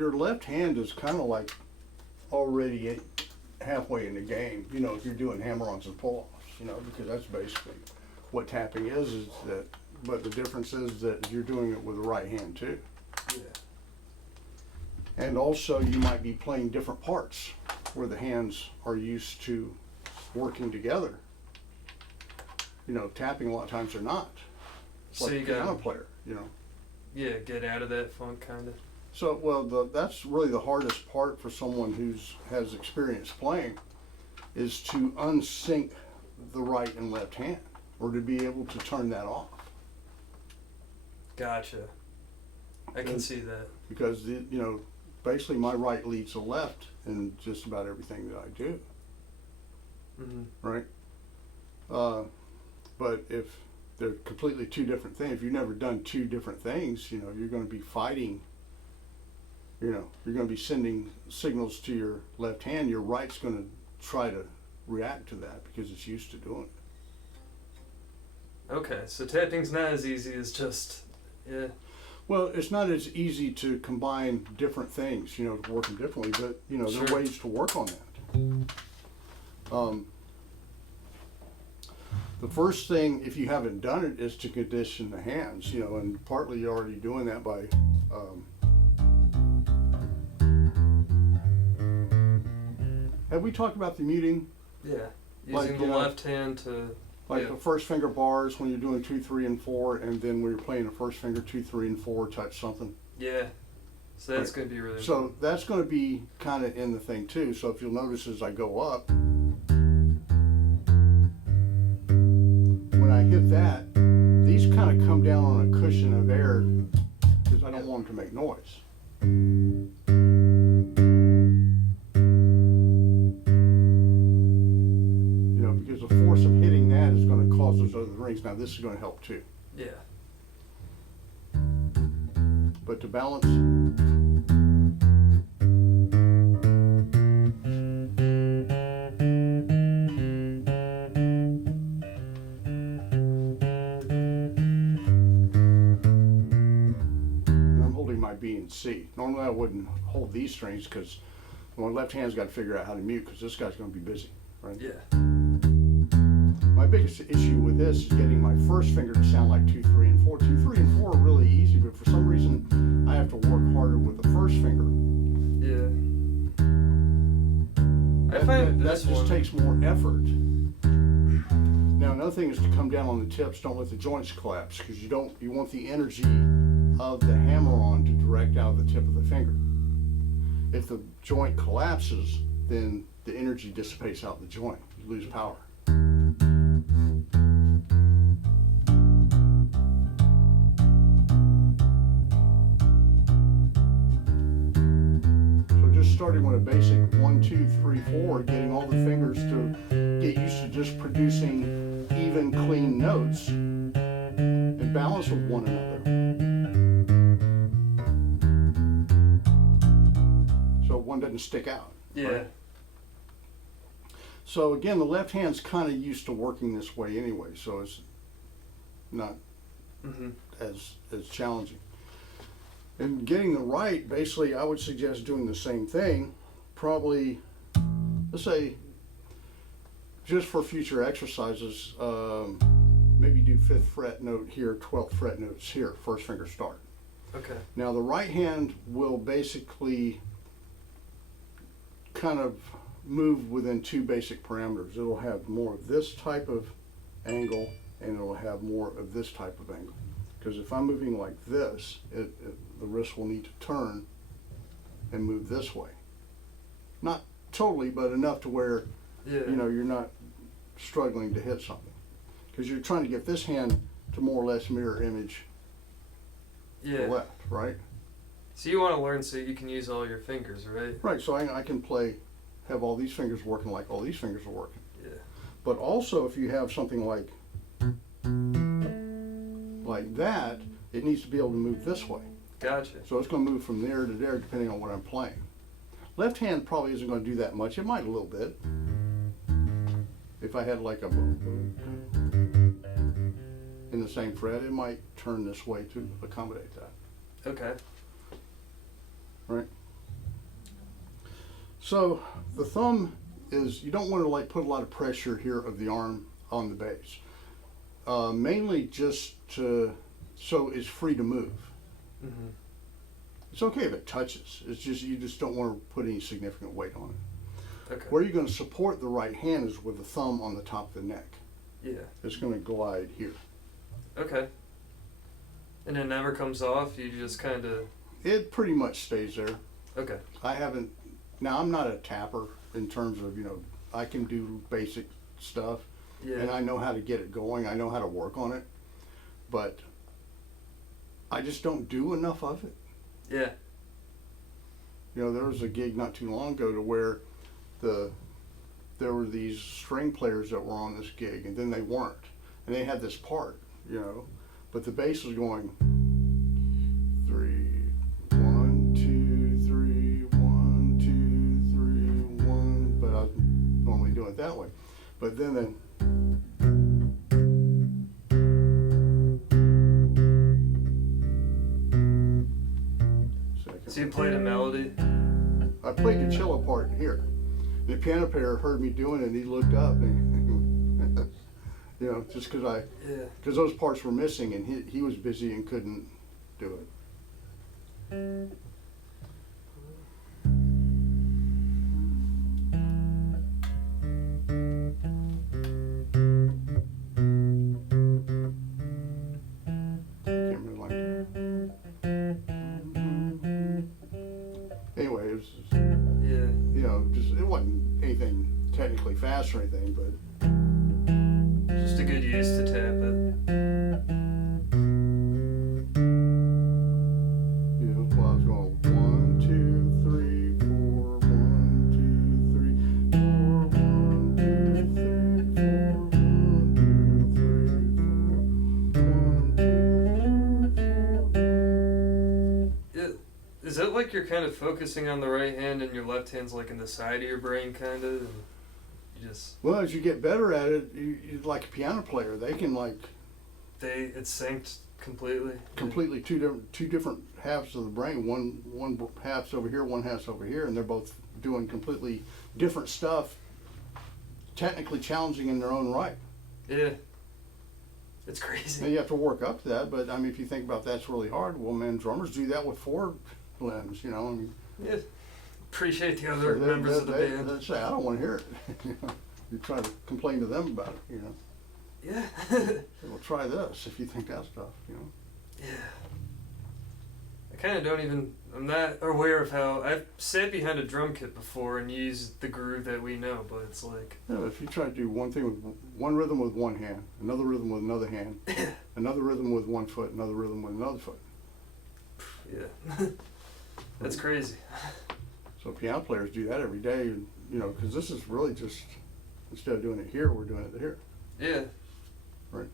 your left hand is kind of like already halfway in the game, you know, if you're doing hammer-ons and pull-offs, you know, because that's basically what tapping is that, but the difference is that you're doing it with the right hand too. Yeah. And also you might be playing different parts where the hands are used to working together. You know, tapping a lot of times they're not. It's So like you a piano got, player, you know. yeah, get out of that funk kind of. So, well, that's really the hardest part for someone has experience playing, is to unsync the right and left hand, or to be able to turn that off. Gotcha. I can see that. Because, you know, basically my right leads the left in just about everything that I do, Mm-hmm. right? But if they're completely two different things, if you've never done two different things, you know, you're going to be fighting. You know, you're going to be sending signals to your left hand. Your right's going to try to react to that because it's used to doing it. Okay, so tapping's not as easy as just, yeah. Well, it's not as easy to combine different things, you know, to work them differently, but, you know, there are Sure. ways to work on that. The first thing, if you haven't done it, is to condition the hands, you know, and partly you're already doing that by, have we talked about the muting? Yeah, Like, using the left hand to, Like yeah. the first finger bars when you're doing 2, 3, and 4, and then when you're playing the first finger 2, 3, and 4, touch something. Yeah, so that's Right. going to be really So that's going to be kind of in the thing too. So if you'll notice as I go up, when I hit that, these kind of come down on a cushion of air because I don't want them to make noise. You know, because the force of hitting that is going to cause those other rings. Now this is going to help too. Yeah. But to balance, I'm holding my B and C. Normally I wouldn't hold these strings because my left hand's got to figure out how to mute because this guy's going to be busy, right? Yeah. My biggest issue with this is getting my first finger to sound like 2, 3, and 4. 2, 3, and 4 are really easy, but for some reason I have to work harder with the first finger. Yeah. I find that this just one takes more effort. Now another thing is to come down on the tips. Don't let the joints collapse because you want the energy of the hammer-on to direct out of the tip of the finger. If the joint collapses, then the energy dissipates out the joint. You lose power. Starting with a basic 1, 2, 3, 4, getting all the fingers to get used to just producing even, clean notes and balance with one another. So one doesn't stick out. Yeah. Right? So again, the left hand's kind of used to working this way anyway, so it's not as challenging. And getting the right, basically, I would suggest doing the same thing. Probably, let's say, just for future exercises, maybe do 5th fret note here, 12th fret notes here, first finger start. Okay. Now the right hand will basically kind of move within two basic parameters. It'll have more of this type of angle, and it'll have more of this type of angle. Because if I'm moving like this, the wrist will need to turn and move this way. Not totally, but enough to where Yeah. you know you're not struggling to hit something. Because you're trying to get this hand to more or less mirror image Yeah. the left, right? So you want to learn so you can use all your fingers, right? Right, so I can have all these fingers working like all these fingers are working. Yeah. But also if you have something like that, it needs to be able to move this way. Gotcha. So it's going to move from there to there depending on what I'm playing. Left hand probably isn't going to do that much. It might a little bit. If I had like a in the same fret, it might turn this way to accommodate that. Okay. Right? So the thumb is, you don't want to like put a lot of pressure here of the arm on the bass. Mainly just so it's free to move. Mm-hmm. It's okay if it touches. It's just, you just don't want to put any significant weight on it. Okay. Where you're going to support the right hand is with the thumb on the top of the neck. Yeah. It's going to glide here. Okay. And it never comes off. You just kind of. It pretty much stays there. Okay. I haven't. Now I'm not a tapper in terms of, I can do basic stuff. Yeah. And I know how to get it going. I know how to work on it. But I just don't do enough of it. Yeah. There was a gig not too long ago to where there were these string players that were on this gig, and then they weren't. And they had this part, but the bass was going 3, 1, 2, 3, 1, 2, 3, 1, but I was normally doing it that way. But then So you played a melody? I played the cello part here. The piano player heard me doing it, and he looked up, and just because those parts were missing, and he was busy and couldn't do it. Can't really like that. Anyway, it was just, it wasn't anything technically fast or anything, but Just a good use to tap it. well, I was going 1, 2, 3, 4, 1, 2, 3, 4, 1, 2, 3, 4, 1, 2, 3, 4, 1, 2, 3, 4. Is it like you're kind of focusing on the right hand and your left hand's like in the side of your brain, kind of? And you just. Well, as you get better at it, you like a piano player, they can It's synced completely. completely two different halves of the brain. One half's over here, one half's over here, and they're both doing completely different stuff, technically challenging in their own right. Yeah. It's crazy. Now you have to work up to that, but I mean, if you think about that's really hard. Well, man, drummers do that with 4 limbs, I mean. Yeah. Appreciate the other So members of the band. They say, I don't want to hear it. You try to complain to them about it, Yeah. Say, well, try this if you think that's tough, Yeah. I kind of don't even. I'm not aware of how. I've sat behind a drum kit before and used the groove that we know, but it's like. If you try to do one thing with one rhythm with one hand, another rhythm with another hand, another rhythm with one foot, another rhythm with another foot. Yeah. That's crazy. So piano players do that every day, because this is really just, instead of doing it here, we're doing it here. Yeah. Right.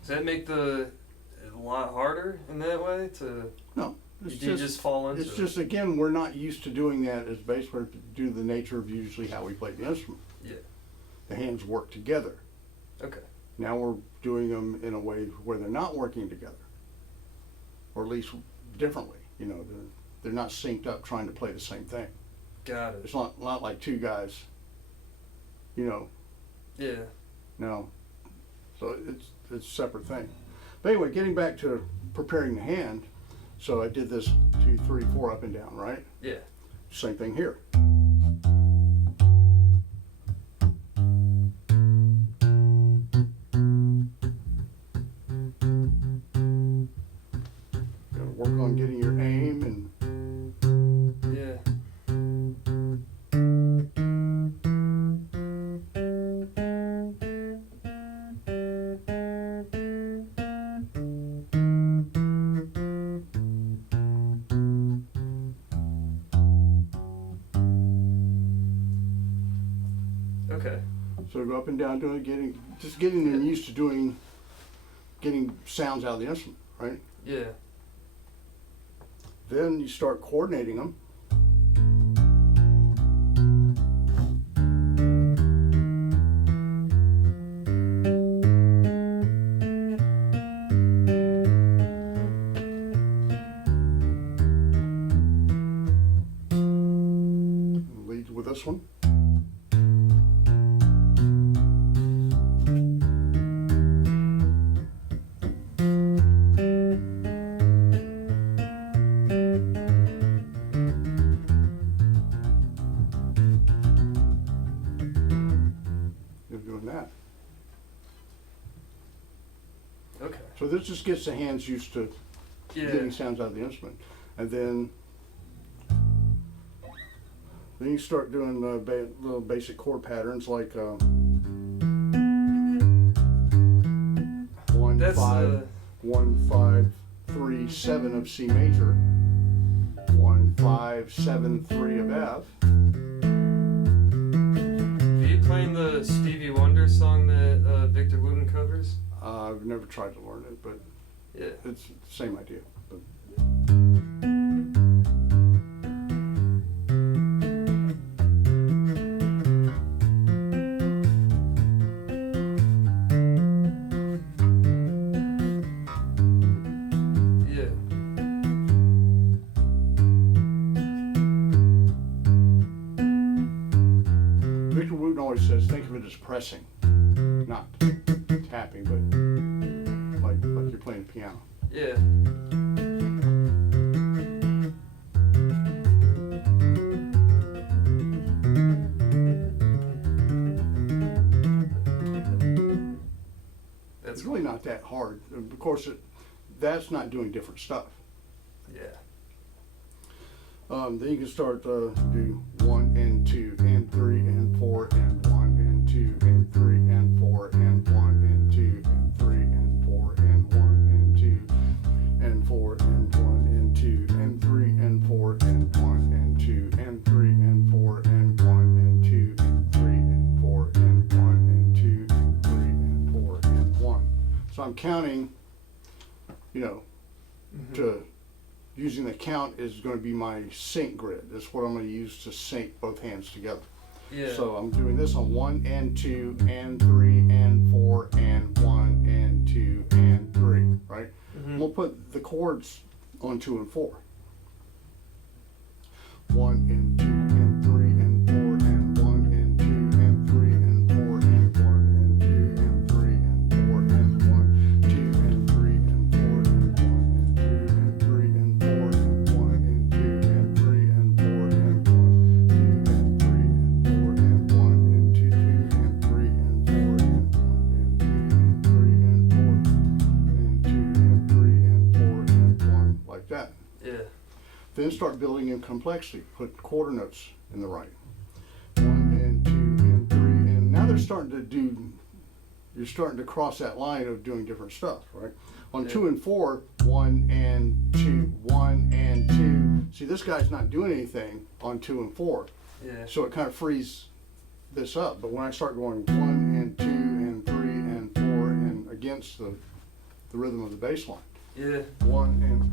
Does that make it a lot harder in that way to? No. You just fall into It's just, again, we're not used to doing that as bass players due to the nature of usually how we play the instrument. Yeah. The hands work together. Okay. Now we're doing them in a way where they're not working together, or at least differently. They're not synced up trying to play the same thing. Got it. It's not like two guys. Yeah. No. So it's a separate thing. But anyway, getting back to preparing the hand. So I did this 2, 3, 4 up and down, right? Yeah. Same thing here. Gotta work on getting your aim and. Yeah. Okay. So go up and down doing it, getting them used to getting sounds out of the instrument, right? Yeah. Then you start coordinating them. Lead with this Okay. So this just gets the hands used to getting sounds out of the instrument. And then you start doing little basic chord patterns like 1 That's 5 1 5 3 7 of C major, 1 5 7 3 of F. Are you playing the Stevie Wonder song that Victor Wooten covers? I've never tried to learn it, but Yeah. it's the same idea. But Yeah. Victor Wooten always says, think of it as pressing, not tapping, but like you're playing the piano. Yeah. That's It's really not that hard. Of course, that's not doing different stuff. Yeah. Then you can start do 1 and 2 and 3 and 4 and 1 and 2 and 3 and 4 and 1 and 2 and 3 and 4 and 1 and 2 and 4 and 1 and 2 and 3 and 4 and 1 and 2 and 3 and 4 and 1 and 2 and 3 and 4 and 1 and 2 and 3 and 4 and 1. So I'm counting, to using the count is going to be my sync grid. That's what I'm going to use to sync both hands together. Yeah. So I'm doing this on 1 and 2 and 3 and 4 and 1 and 2 and 3, right? Mhm. We'll put the chords on 2 and 4. 1 and 2 and 3 and 4 and 1 and 2 and 3 and 4 and 1 and 2 and 3 and 4 and 1, 2 and 3 and 4 and 1 and 2 and 3 and 4 and 1 and 2 and 3 and 4 and 1, 2 and 3 and 4 and 1 and 2 and 3 and 4 and 1 and 2 and 3 and 4 and 2 and 3 and 4 and 1, like that. Yeah. Then start building in complexity. Put quarter notes in the right. 1 and 2 and 3, and now you're starting to cross that line of doing different stuff, right? On 2 and 4, 1 and 2, 1 and 2. See, this guy's not doing anything on 2 and 4, Yeah. so it kind of frees this up. But when I start going 1 and 2 and 3 and 4 and against the rhythm of the bass line, Yeah. 1 and